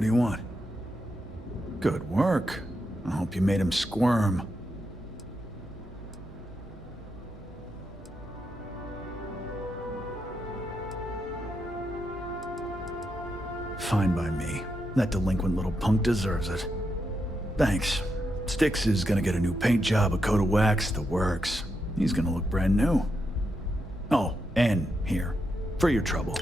What do you want? Good work. I hope you made him squirm. Fine by me. That delinquent little punk deserves it. Thanks. Styx is gonna get a new paint job, a coat of wax, the works. He's gonna look brand new. Oh, and here, for your trouble.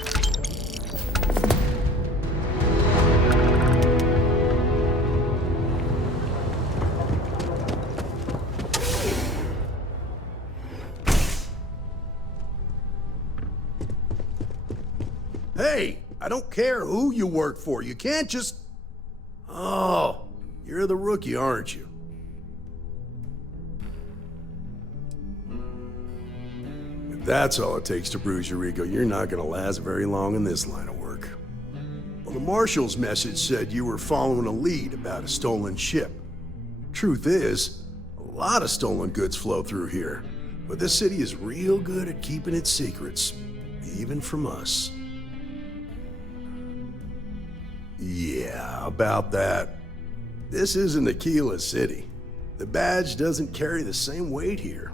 Hey, I don't care who you work for. You can't just... Oh, you're the rookie, aren't you? If that's all it takes to bruise your ego, you're not gonna last very long in this line of work. Well, the marshal's message said you were following a lead about a stolen ship. Truth is, a lot of stolen goods flow through here, but this city is real good at keeping its secrets, even from us. Yeah, about that. This isn't Aquila City. The badge doesn't carry the same weight here.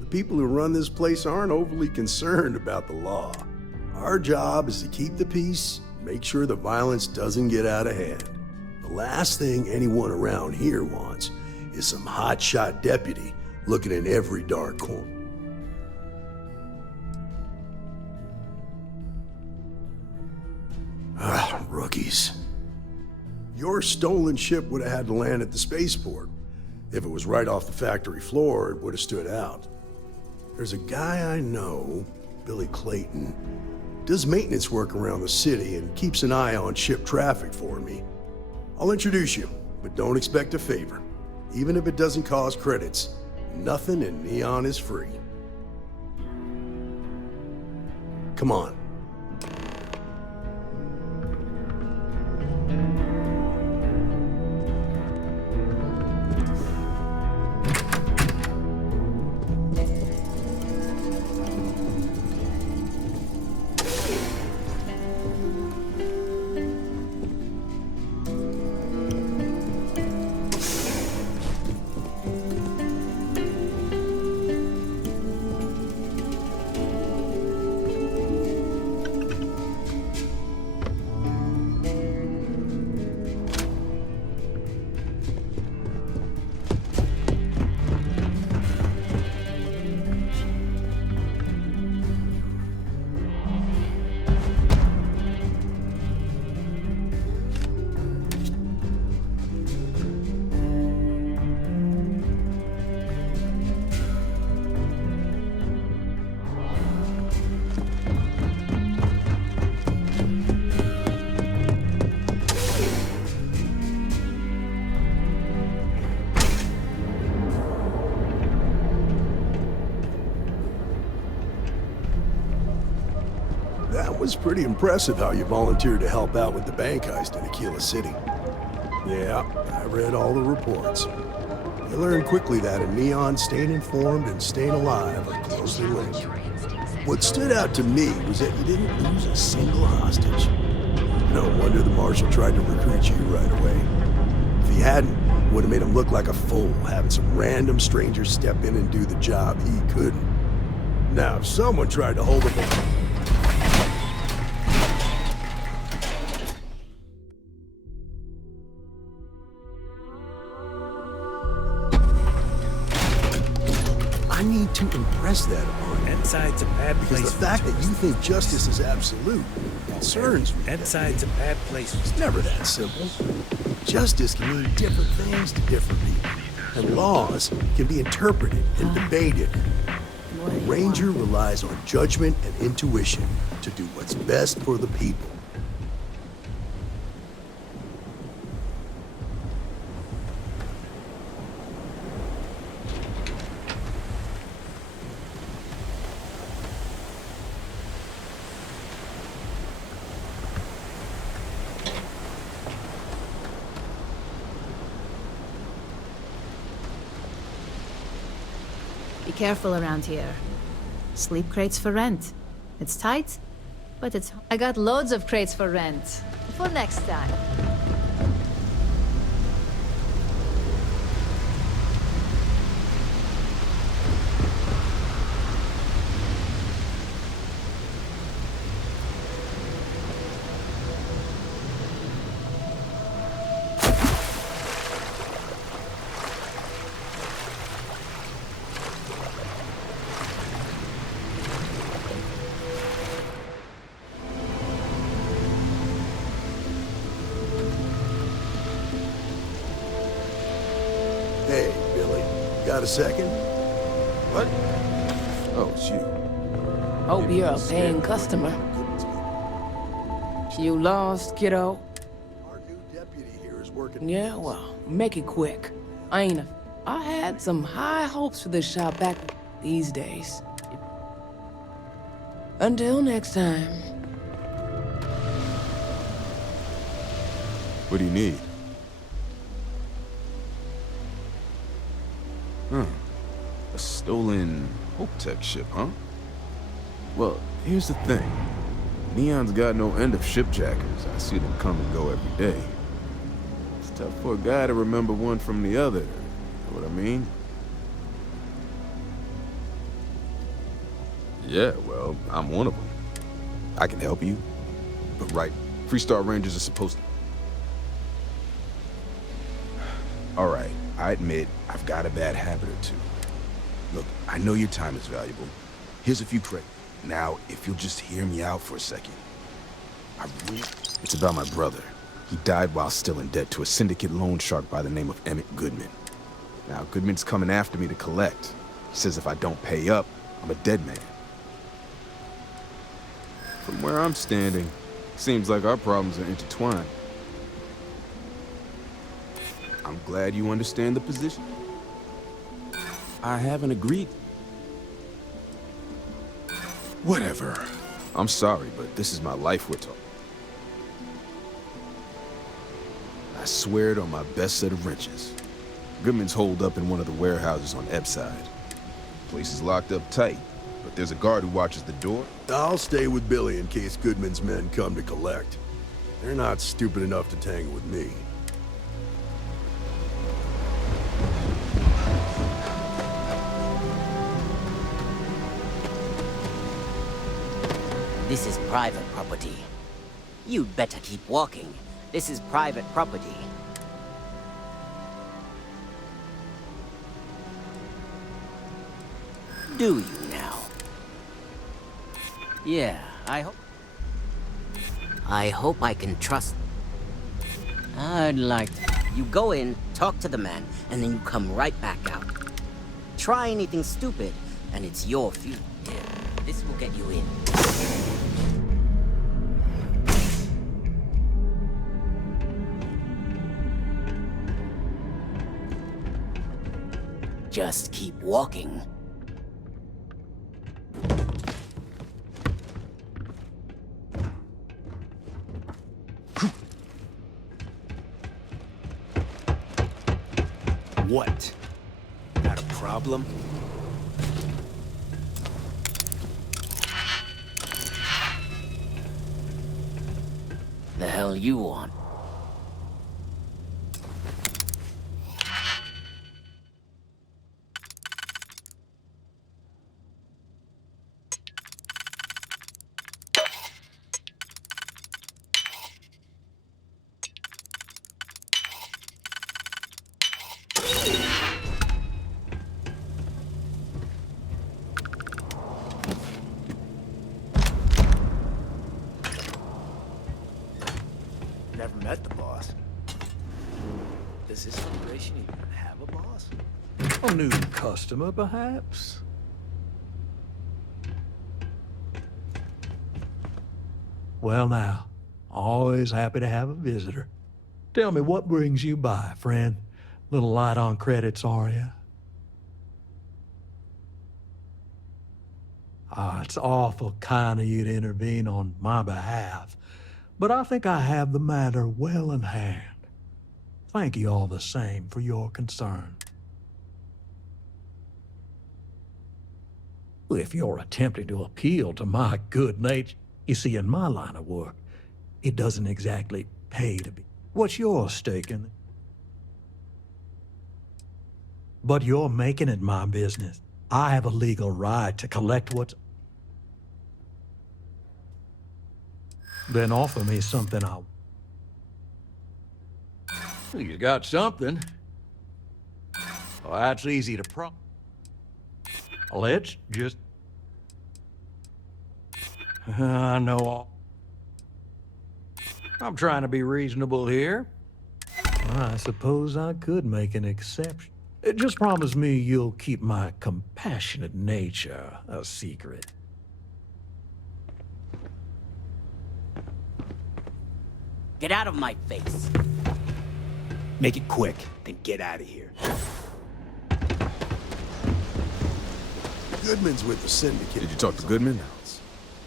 The people who run this place aren't overly concerned about the law. Our job is to keep the peace, make sure the violence doesn't get out of hand. The last thing anyone around here wants is some hotshot deputy looking in every dark corner. Ah, rookies. Your stolen ship would have had to land at the spaceport. If it was right off the factory floor, it would have stood out. There's a guy I know, Billy Clayton, does maintenance work around the city and keeps an eye on ship traffic for me. I'll introduce you, but don't expect a favor. Even if it doesn't cause credits, nothing in Neon is free. Come on. That was pretty impressive how you volunteered to help out with the bank heist in Aquila City. Yeah, I read all the reports. You learned quickly that in Neon, staying informed and staying alive are closely linked. What stood out to me was that you didn't lose a single hostage. No wonder the marshal tried to recruit you right away. If he hadn't, it would have made him look like a fool, having some random stranger step in and do the job he couldn't. Now, if someone tried to hold him... I need to impress that upon you. Inside's a bad place. Because the fact that you think justice is absolute concerns me. Inside's a bad place. It's never that simple. Justice can mean different things to different people, and laws can be interpreted and debated. A ranger relies on judgment and intuition to do what's best for the people. Be careful around here. Sleep crates for rent. It's tight, but it's... I got loads of crates for rent. For next time. Hey, Billy, got a second? What? Oh, it's you. Hope you're a paying customer. You lost, kiddo? Our new deputy here is working. Yeah, well, make it quick. I had some high hopes for this shop back these days. Until next time. What do you need? A stolen Hope Tech ship, huh? Well, here's the thing. Neon's got no end of shipjackers. I see them come and go every day. It's tough for a guy to remember one from the other. You know what I mean? Yeah, well, I'm one of them. I can help you. But right, Freestar Rangers are supposed to... All right, I admit I've got a bad habit or two. Look, I know your time is valuable. Here's a few credits. Now, if you'll just hear me out for a second. It's about my brother. He died while still in debt to a syndicate loan shark by the name of Emmett Goodman. Now, Goodman's coming after me to collect. He says if I don't pay up, I'm a dead man. From where I'm standing, seems like our problems are intertwined. I'm glad you understand the position. I haven't agreed. Whatever. I'm sorry, but this is my life we're talking. I swear it on my best set of wrenches. Goodman's holed up in one of the warehouses on Ebbside. Place is locked up tight, but there's a guard who watches the door. I'll stay with Billy in case Goodman's men come to collect. They're not stupid enough to tangle with me. This is private property. You'd better keep walking. This is private property. Do you now? Yeah, I hope I can trust... I'd like to... You go in, talk to the man, and then you come right back out. Try anything stupid, and it's your funeral. Yeah, this will get you in. Just keep walking. What? Got a problem? The hell you want? Never met the boss. Does this operation even have a boss? A new customer, perhaps? Well now, always happy to have a visitor. Tell me, what brings you by, friend? Little light on credits, are you? It's awful kind of you to intervene on my behalf, but I think I have the matter well in hand. Thank you all the same for your concern. If you're attempting to appeal to my good nature, you see, in my line of work, it doesn't exactly pay to be. What's your stake in it? But you're making it my business. I have a legal right to collect what's... Then offer me something You got something? Well, that's easy to Let's just... I know I'm trying to be reasonable here. I suppose I could make an exception. Just promise me you'll keep my compassionate nature a secret. Get out of my face. Make it quick, then get out of here. Goodman's with the syndicate. Did you talk to Goodman?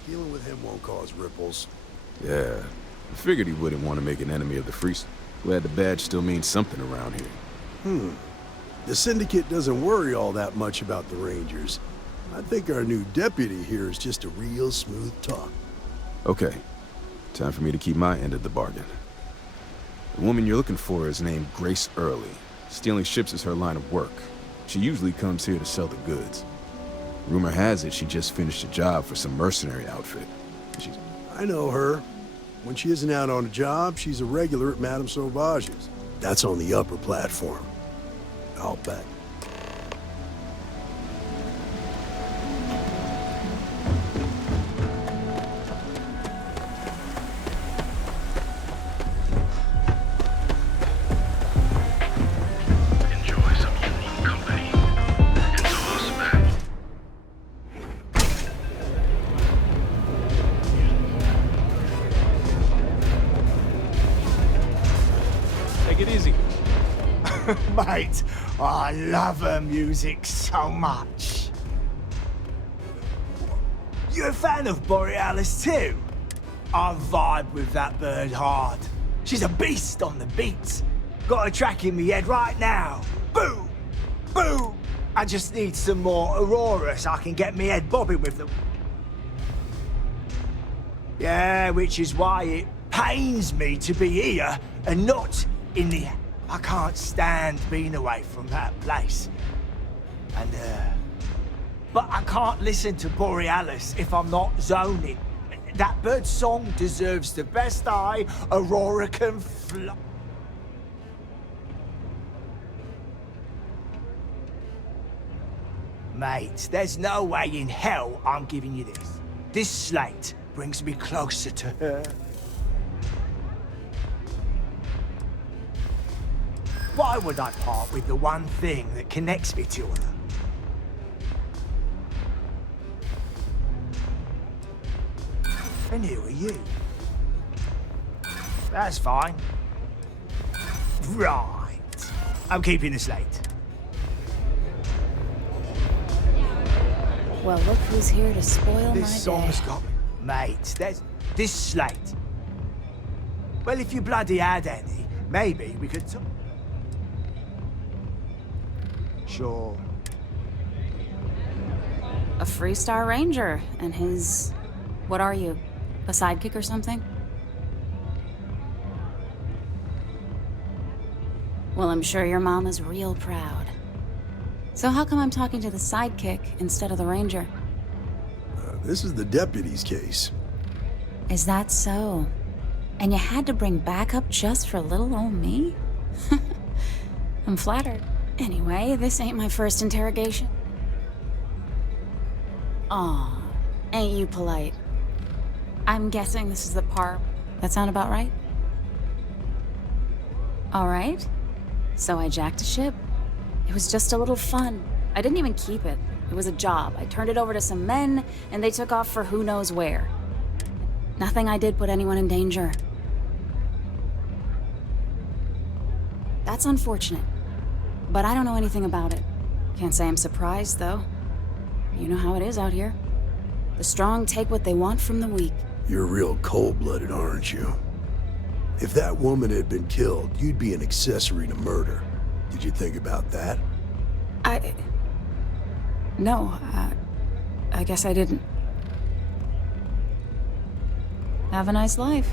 Dealing with him won't cause ripples. Yeah. I figured he wouldn't want to make an enemy of the Freestar. Glad the badge still means something around here. The syndicate doesn't worry all that much about the Rangers. I think our new deputy here is just a real smooth talk. Okay. Time for me to keep my end of the bargain. The woman you're looking for is named Grace Early. Stealing ships is her line of work. She usually comes here to sell the goods. Rumor has it she just finished a job for some mercenary outfit. I know her. When she isn't out on a job, she's a regular at Madame Sauvage's. That's on the upper platform. I'll bet. Take it easy. Mate, I love her music so much. You a fan of Borealis too? I vibe with that bird hard. She's a beast on the beats. Got a track in me head right now. Boom! Boom! I just need some more Aurora so I can get me head bobbing with them. Yeah, which is why it pains me to be here and not in the... I can't stand being away from that place. And, but I can't listen to Borealis if I'm not zoning. That bird's song deserves the best eye Aurora can fly. Mate, there's no way in hell I'm giving you this. This slate brings me closer to her. Why would I part with the one thing that connects me to her? And who are you? That's fine. Right. I'm keeping the slate. Well, look who's here to spoil my This song's day. got... Mate, there's... This slate. Well, if you bloody had any, maybe we could talk. Sure. A Freestar Ranger and his... What are you? A sidekick or something? Well, I'm sure your mom is real proud. So how come I'm talking to the sidekick instead of the ranger? This is the deputy's case. Is that so? And you had to bring backup just for little old me? I'm flattered. Anyway, this ain't my first interrogation. Aw, ain't you polite? I'm guessing this is the part. That sound about right? All right. So I jacked a ship. It was just a little fun. I didn't even keep it. It was a job. I turned it over to some men, and they took off for who knows where. Nothing I did put anyone in danger. That's unfortunate. But I don't know anything about it. Can't say I'm surprised, though. You know how it is out here. The strong take what they want from the weak. You're real cold-blooded, aren't you? If that woman had been killed, you'd be an accessory to murder. Did you think about that? No, I guess I didn't. Have a nice life.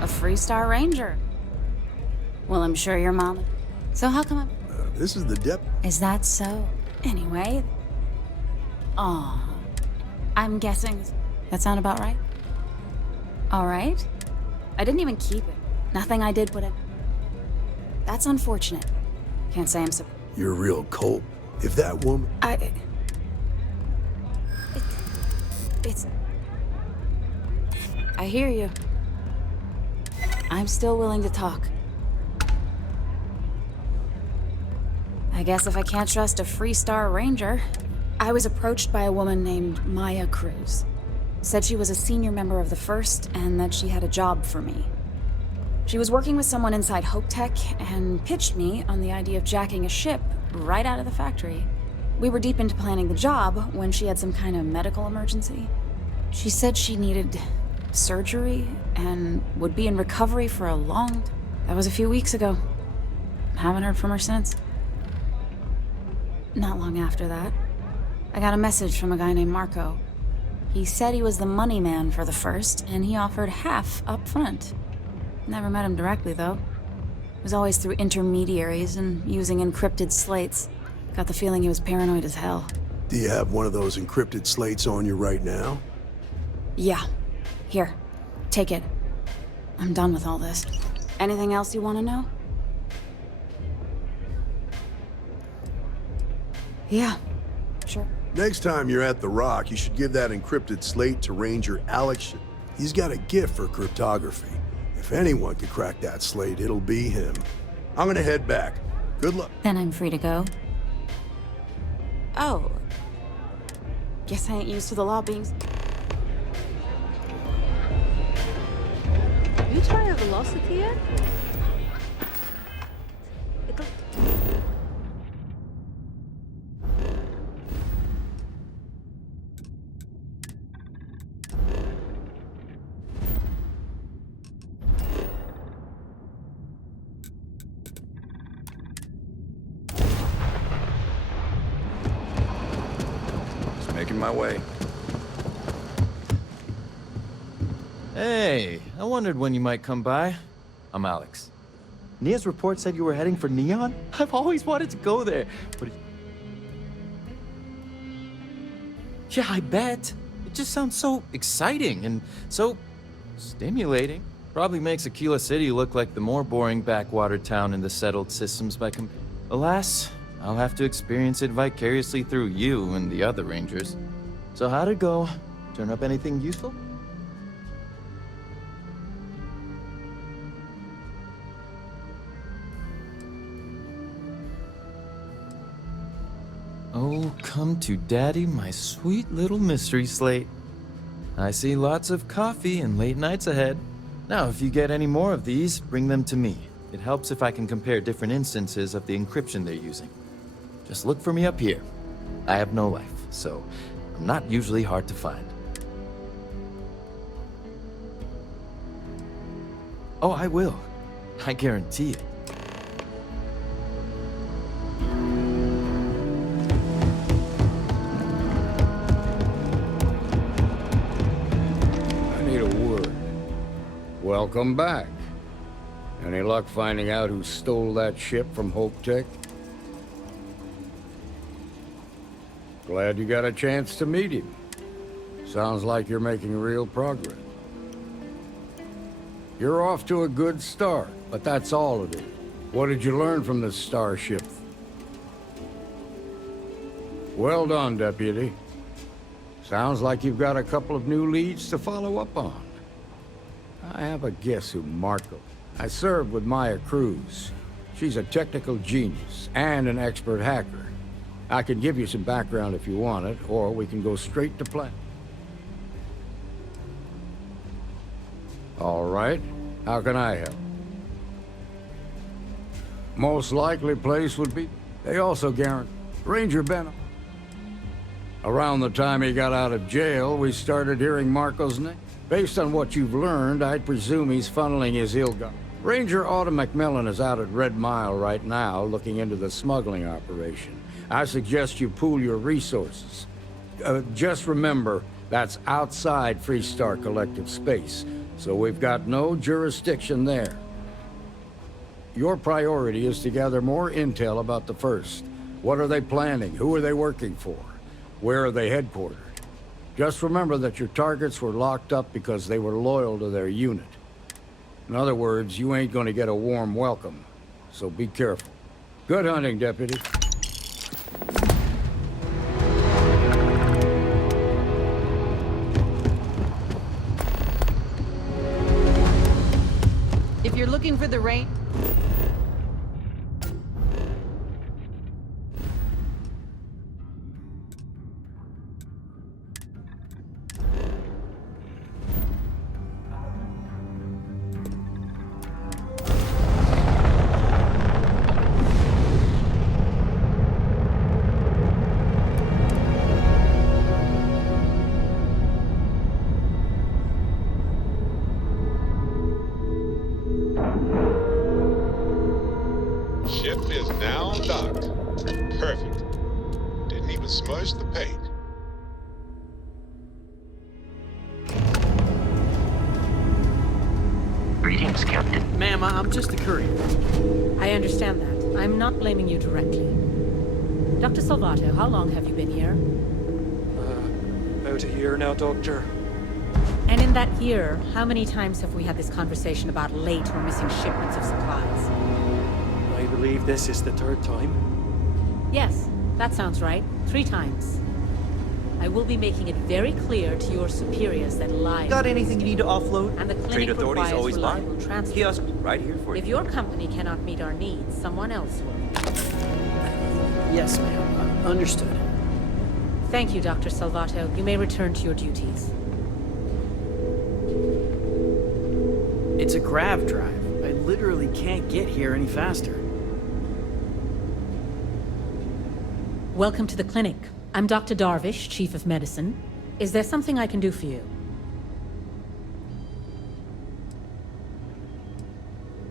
A Freestar Ranger. Well, I'm sure your mom... So how come I'm... This is the Is that so? Anyway... Aw... I'm guessing... That sound about right? All right. I didn't even keep it. Nothing I did put it... That's unfortunate. Can't say I'm You're real cold. If that woman... It's... I hear you. I'm still willing to talk. I guess if I can't trust a Freestar Ranger... I was approached by a woman named Maya Cruz. Said she was a senior member of the First and that she had a job for me. She was working with someone inside Hope Tech and pitched me on the idea of jacking a ship right out of the factory. We were deep into planning the job when she had some kind of medical emergency. She said she needed surgery and would be in recovery for a long... That was a few weeks ago. Haven't heard from her since. Not long after that, I got a message from a guy named Marco. He said he was the money man for the First, and he offered half up front. Never met him directly, though. It was always through intermediaries and using encrypted slates. Got the feeling he was paranoid as hell. Do you have one of those encrypted slates on you right now? Yeah. Here. Take it. I'm done with all this. Anything else you want to know? Yeah. Sure. Next time you're at the Rock, you should give that encrypted slate to Ranger Alex. He's got a gift for cryptography. If anyone could crack that slate, it'll be him. I'm gonna head back. Good luck. Then I'm free to go. Oh. Guess I ain't used to the law being... You try a velocity yet? Making my way. Hey, I wondered when you might come by. I'm Alex. Nia's report said you were heading for Neon? I've always wanted to go there, but... Yeah, I bet. It just sounds so exciting and so stimulating. Probably makes Aquila City look like the more boring backwater town in the settled systems by Alas, I'll have to experience it vicariously through you and the other Rangers. So how'd it go? Turn up anything useful? Oh, come to Daddy, my sweet little mystery slate. I see lots of coffee and late nights ahead. Now, if you get any more of these, bring them to me. It helps if I can compare different instances of the encryption they're using. Just look for me up here. I have no life, so I'm not usually hard to find. Oh, I will. I guarantee it. I need a word. Welcome back. Any luck finding out who stole that ship from Hope Tech? Glad you got a chance to meet him. Sounds like you're making real progress. You're off to a good start, but that's all it is. What did you learn from this starship? Well done, Deputy. Sounds like you've got a couple of new leads to follow up on. I have a guess who Marco. I served with Maya Cruz. She's a technical genius and an expert hacker. I can give you some background if you want it, or we can go straight to plan. All right. How can I help? Most likely place would be... They also guarantee... Ranger Benham. Around the time he got out of jail, we started hearing Marco's name. Based on what you've learned, I'd presume he's funneling his ill-gotten. Ranger Autumn McMillan is out at Red Mile right now, looking into the smuggling operation. I suggest you pool your resources. Just remember, that's outside Freestar collective space, so we've got no jurisdiction there. Your priority is to gather more intel about the First. What are they planning? Who are they working for? Where are they headquartered? Just remember that your targets were locked up because they were loyal to their unit. In other words, you ain't gonna get a warm welcome. so be careful. Good hunting, Deputy. If you're looking for the rain... Ship is now docked. Perfect. Didn't even smudge the paint. Greetings, Captain. Ma'am, I'm just a courier. I understand that. I'm not blaming you directly. Dr. Salvato, how long have you been here? About a year now, Doctor. And in that year, how many times have we had this conversation about late or missing shipments of supplies? I believe this is the third time. Yes, that sounds right. 3 times. I will be making it very clear to your superiors that lives... Got anything you need to offload? And the clinic Trade authorities requires always lie. reliable transport. Kiosk right here for If you. your company cannot meet our needs, someone else will. Yes, ma'am. Understood. Thank you, Dr. Salvato. You may return to your duties. It's a grav drive. I literally can't get here any faster. Welcome to the clinic. I'm Dr. Darvish, Chief of Medicine. Is there something I can do for you?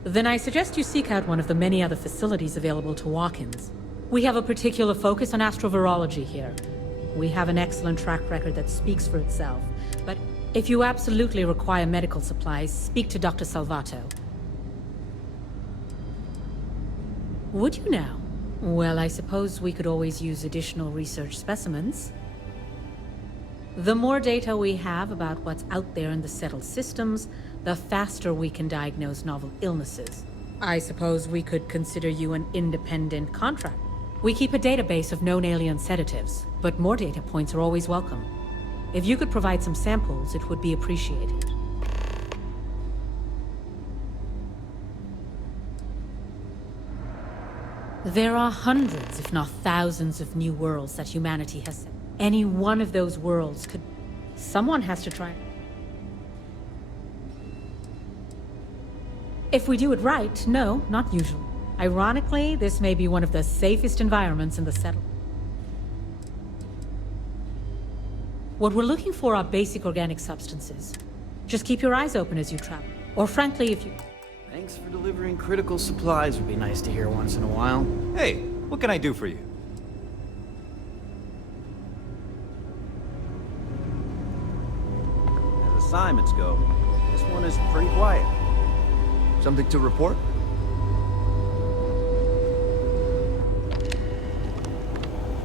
Then I suggest you seek out one of the many other facilities available to walk-ins. We have a particular focus on astrovirology here. We have an excellent track record that speaks for itself. But if you absolutely require medical supplies, speak to Dr. Salvato. Would you now? Well, I suppose we could always use additional research specimens. The more data we have about what's out there in the settled systems, the faster we can diagnose novel illnesses. I suppose we could consider you an independent contractor. We keep a database of known alien sedatives, but more data points are always welcome. If you could provide some samples, it would be appreciated. There are hundreds, if not thousands, of new worlds that humanity has. Any one of those worlds could... Someone has to try. If we do it right, no, not usually. Ironically, this may be one of the safest environments in the settle. What we're looking for are basic organic substances. Just keep your eyes open as you travel. Or frankly, if you... Thanks for delivering critical supplies would be nice to hear once in a while. Hey, what can I do for you? As assignments go, this one is pretty quiet. Something to report?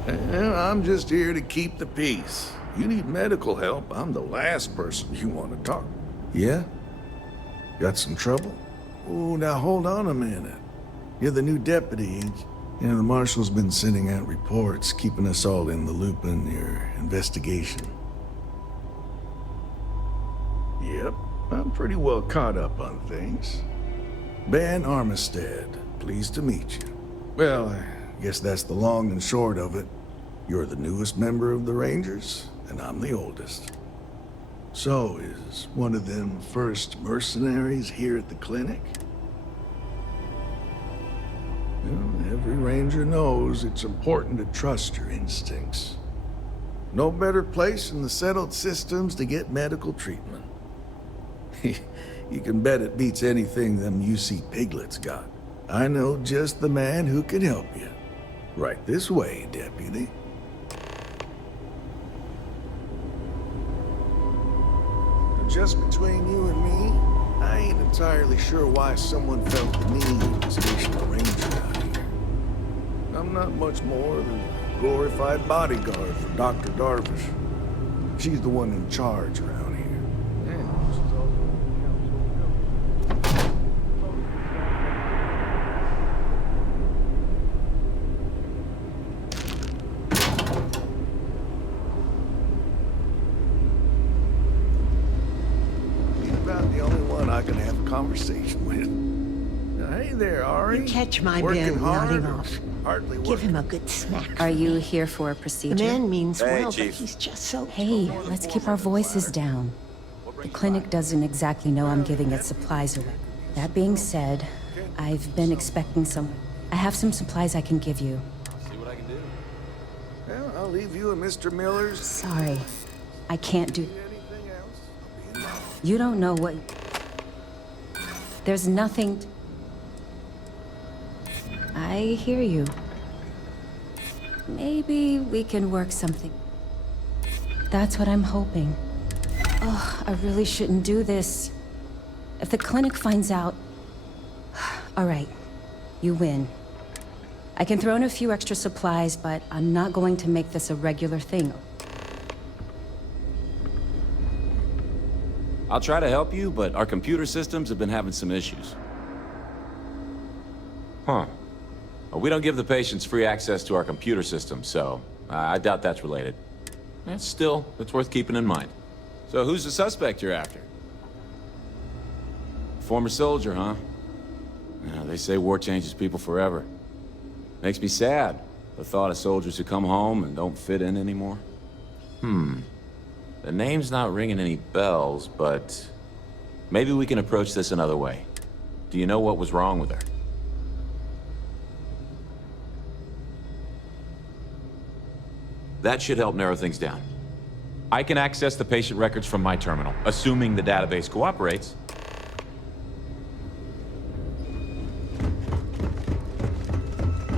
I'm just here to keep the peace. You need medical help, I'm the last person you want to talk. Yeah? Got some trouble? Oh, now hold on a minute. You're the new deputy, ain't you? Yeah, the marshal's been sending out reports, keeping us all in the loop in your investigation. Yep, I'm pretty well caught up on things. Ben Armistead, pleased to meet you. Well, I guess that's the long and short of it. You're the newest member of the Rangers, and I'm the oldest. So, is one of them first mercenaries here at the clinic? Well, every ranger knows it's important to trust your instincts. No better place in the settled systems to get medical treatment. You can bet it beats anything them UC piglets got. I know just the man who can help you. Right this way, deputy. Just between you and me, I ain't entirely sure why someone felt the need to station a ranger out here. I'm not much more than a glorified bodyguard for Dr. Darvish. She's the one in charge around here. Yeah, she's all... conversation went. Hey there, Ari. You catch my Working man hard nodding or off. Hardly Give working. him a good smack. Are you here for a procedure? The man means Hey, well, Chief. but he's just so... Hey, let's keep our voices down. The clinic doesn't exactly know I'm giving its supplies away. That being said, I've been expecting some... I have some supplies I can give you. See what I can do. Well, I'll leave you and Mr. Miller's. Sorry, I can't do... Anything else? I'll be in mind. You don't know what... There's nothing... I hear you. Maybe we can work something. That's what I'm hoping. Oh, I really shouldn't do this. If the clinic finds out... All right, you win. I can throw in a few extra supplies, but I'm not going to make this a regular thing. I'll try to help you, but our computer systems have been having some issues. Huh. Well, we don't give the patients free access to our computer system, so I doubt that's related. Still, it's worth keeping in mind. So who's the suspect you're after? Former soldier, huh? Yeah, they say war changes people forever. Makes me sad, the thought of soldiers who come home and don't fit in anymore. The name's not ringing any bells, but maybe we can approach this another way. Do you know what was wrong with her? That should help narrow things down. I can access the patient records from my terminal, assuming the database cooperates.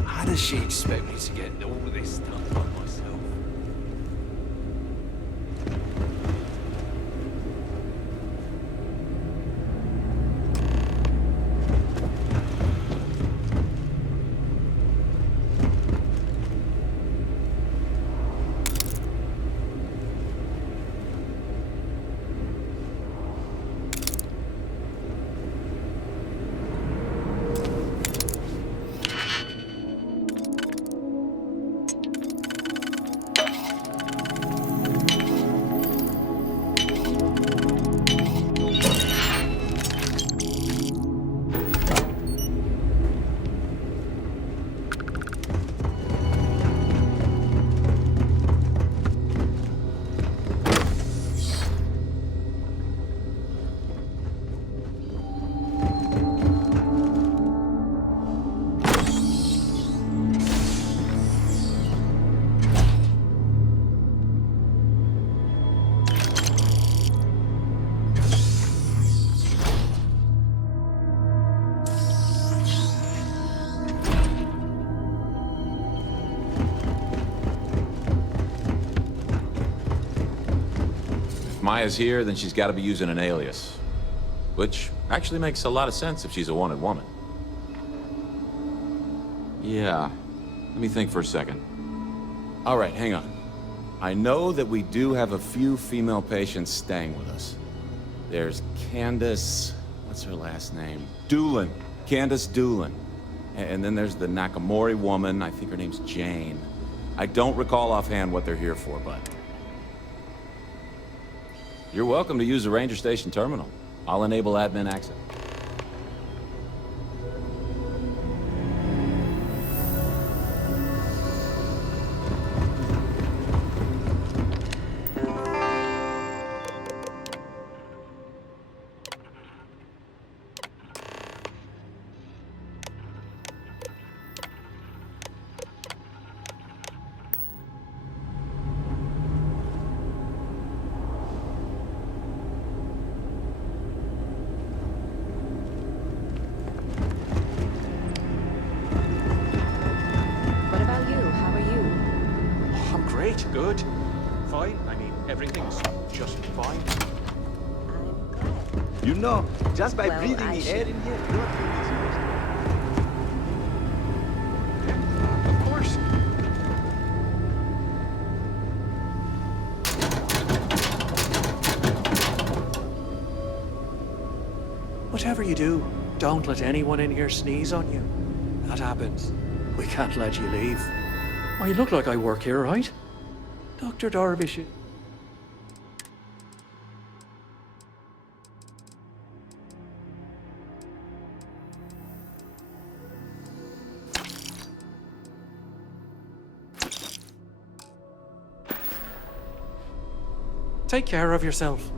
How does she expect me to get all of this done by myself? Maya's here, then she's got to be using an alias. Which actually makes a lot of sense if she's a wanted woman. Yeah, let me think for a second. All right, hang on. I know that we do have a few female patients staying with us. There's Candace, what's her last name? Doolin, Candace Doolin. And then there's the Nakamori woman, I think her name's Jane. I don't recall offhand what they're here for, but... You're welcome to use the Ranger Station terminal. I'll enable admin access. Good. Fine. I mean, everything's just fine. You know, just by Well, breathing I the air in here, you're Of course. Whatever you do, don't let anyone in here sneeze on you. That happens. We can't let you leave. Oh, you look like I work here, right? Dr. Darvish. Take care of yourself.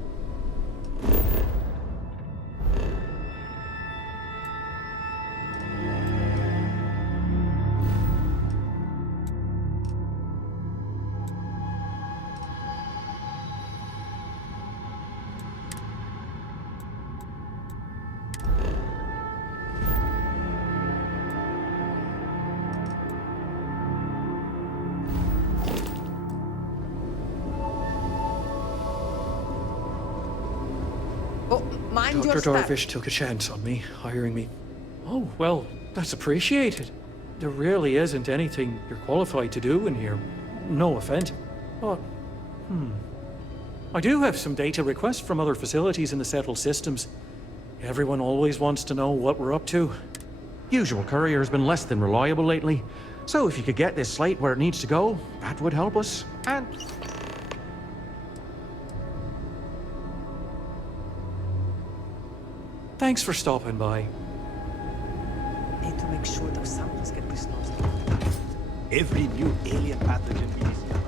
Mind your Dr. step. Darvish took a chance on me, hiring me. Oh, well, that's appreciated. There really isn't anything you're qualified to do in here. No offense. But, I do have some data requests from other facilities in the settled systems. Everyone always wants to know what we're up to. Usual courier's been less than reliable lately. So if you could get this slate where it needs to go, that would help us. And Thanks for stopping by. Need to make sure those samples get disposed. Every new alien pathogen we discover.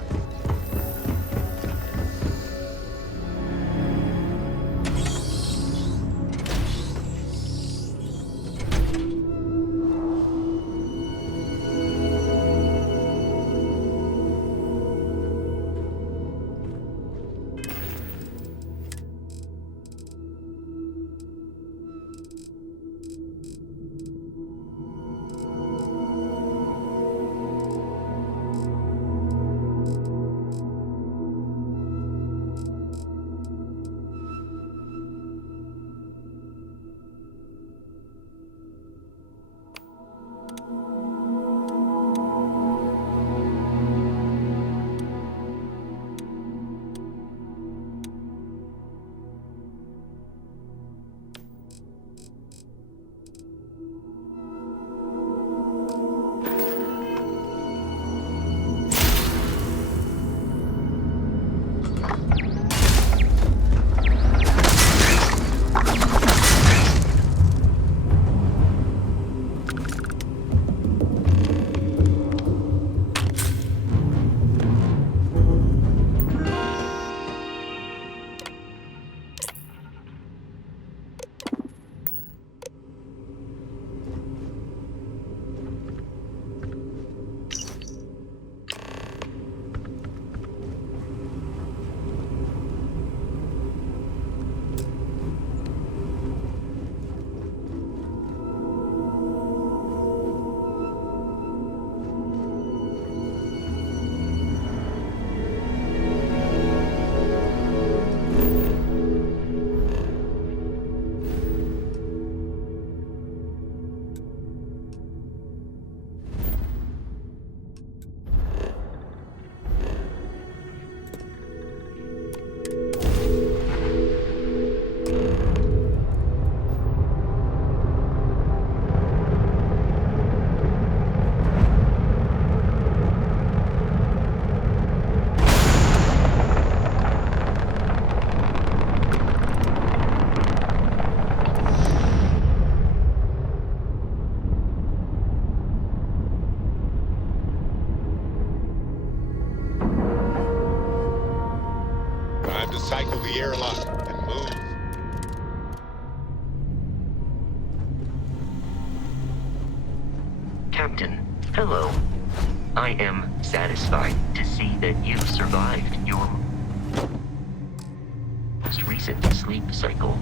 Cycle the airlock and move. Captain, hello. I am satisfied to see that you survived your most recent sleep cycle.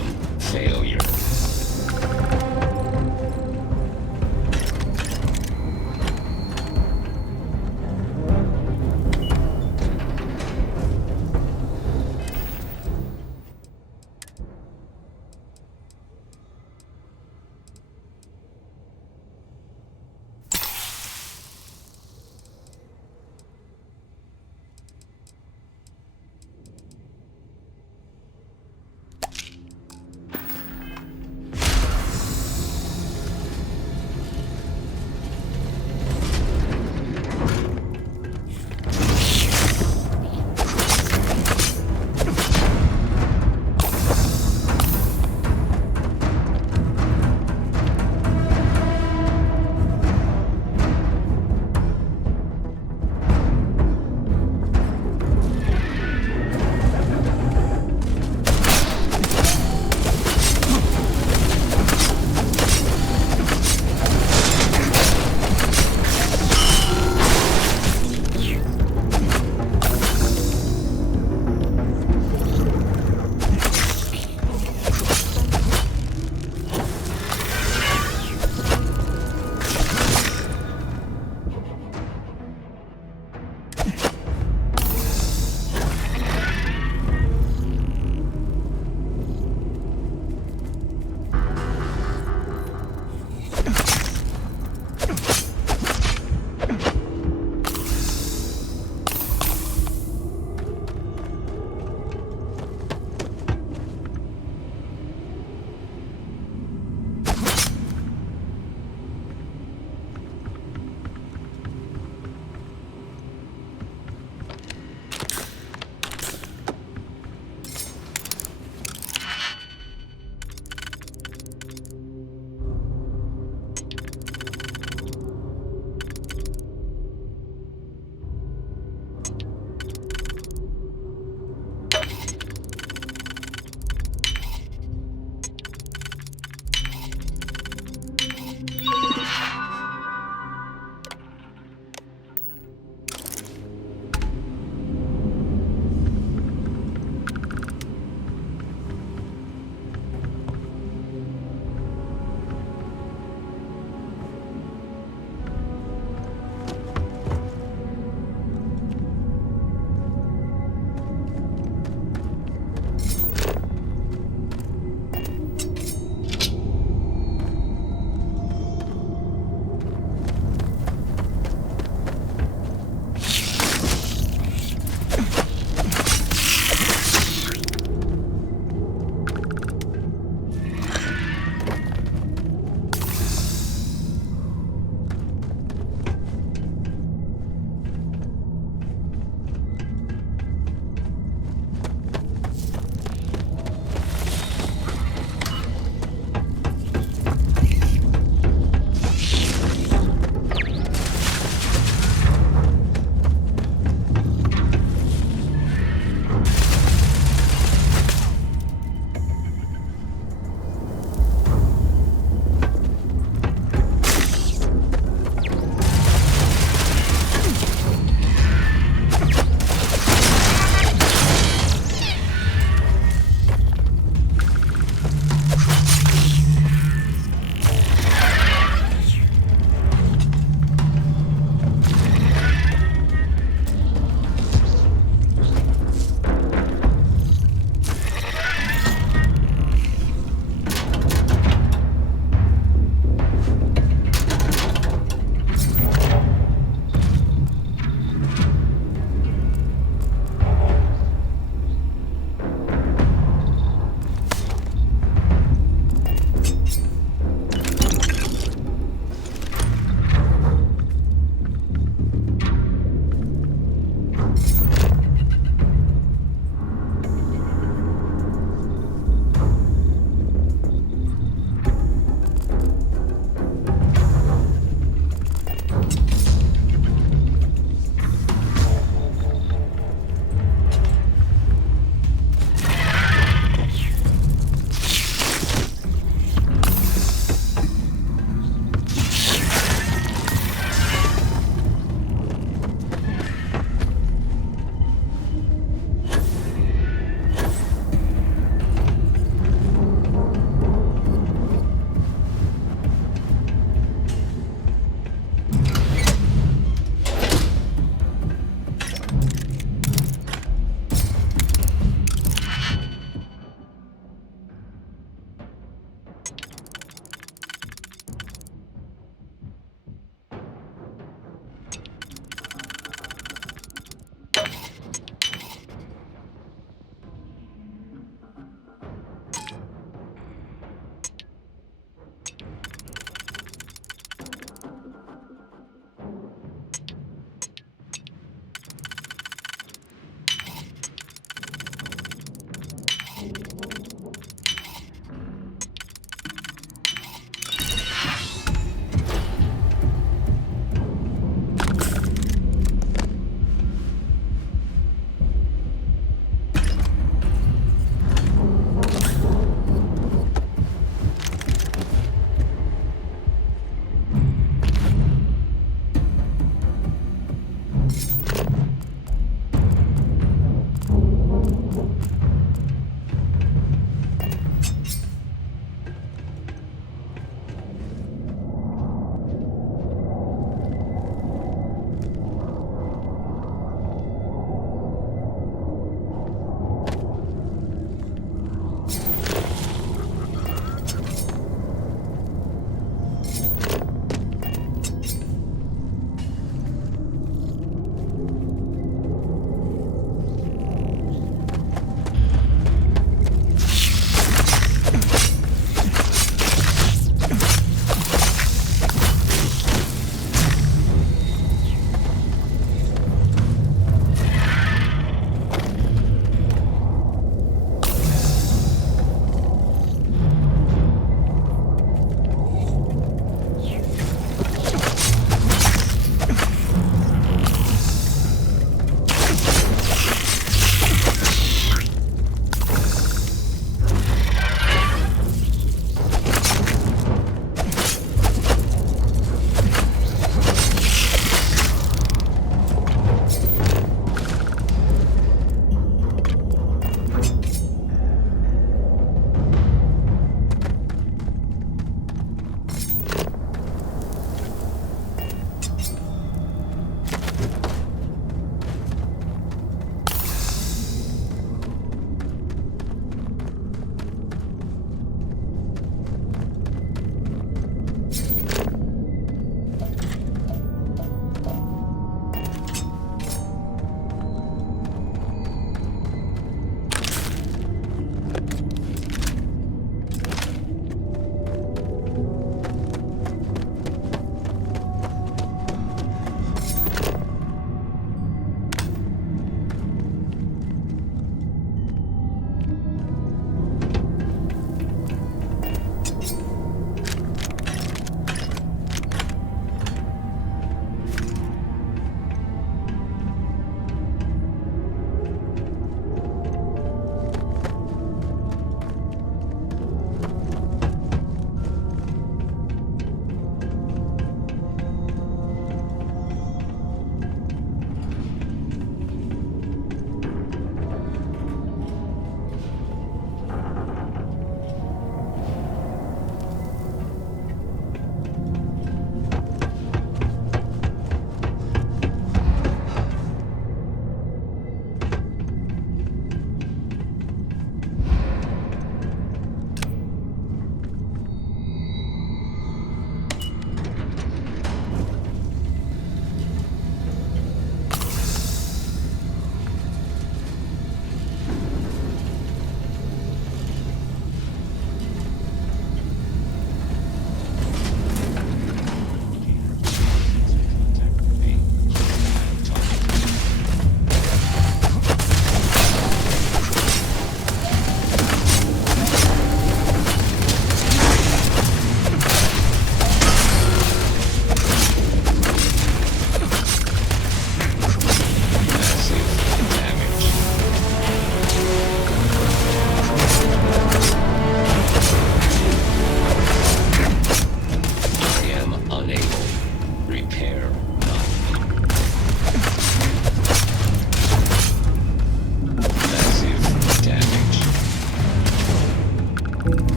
random failures.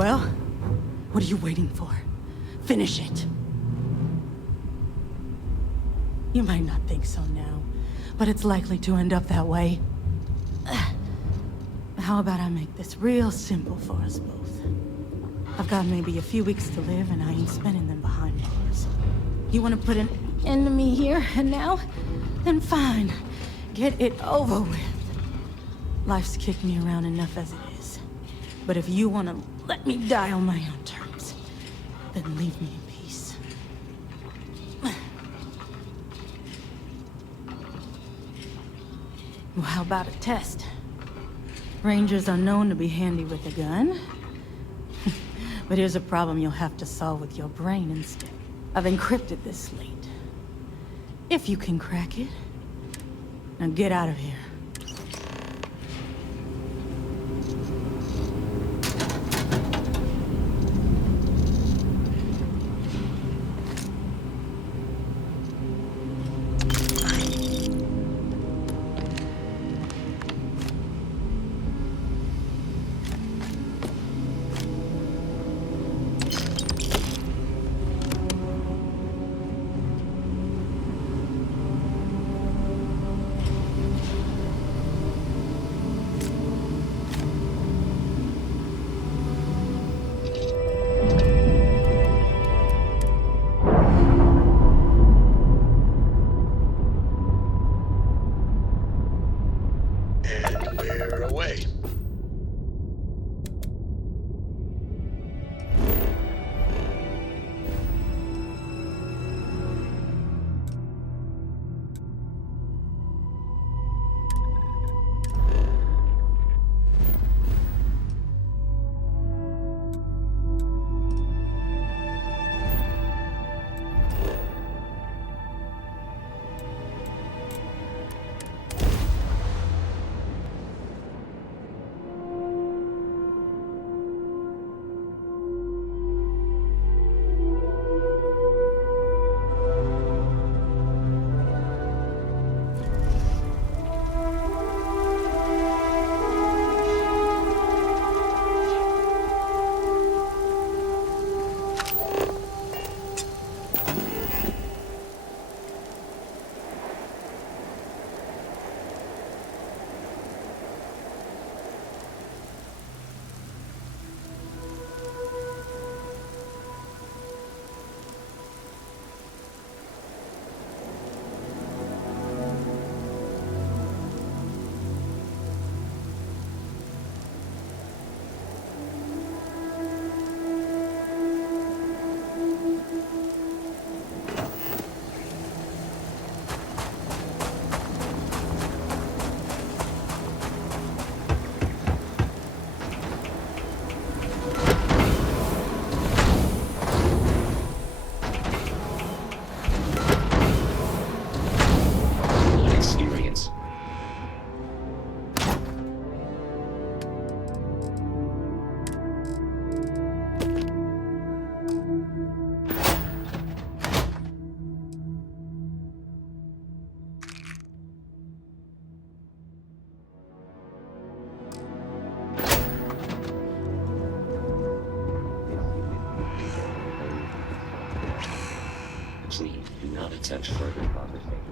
Well, what are you waiting for? Finish it. You might not think so now, but it's likely to end up that way. How about I make this real simple for us both? I've got maybe a few weeks to live, and I ain't spending them behind bars. You want to put an end to me here and now? Then fine. Get it over with. Life's kicked me around enough as it is. But if you want to let me die on my own terms, then leave me in peace. Well, how about a test? Rangers are known to be handy with a gun. But here's a problem you'll have to solve with your brain instead. I've encrypted this slate. If you can crack it, now get out of here. Please do not attempt further conversation.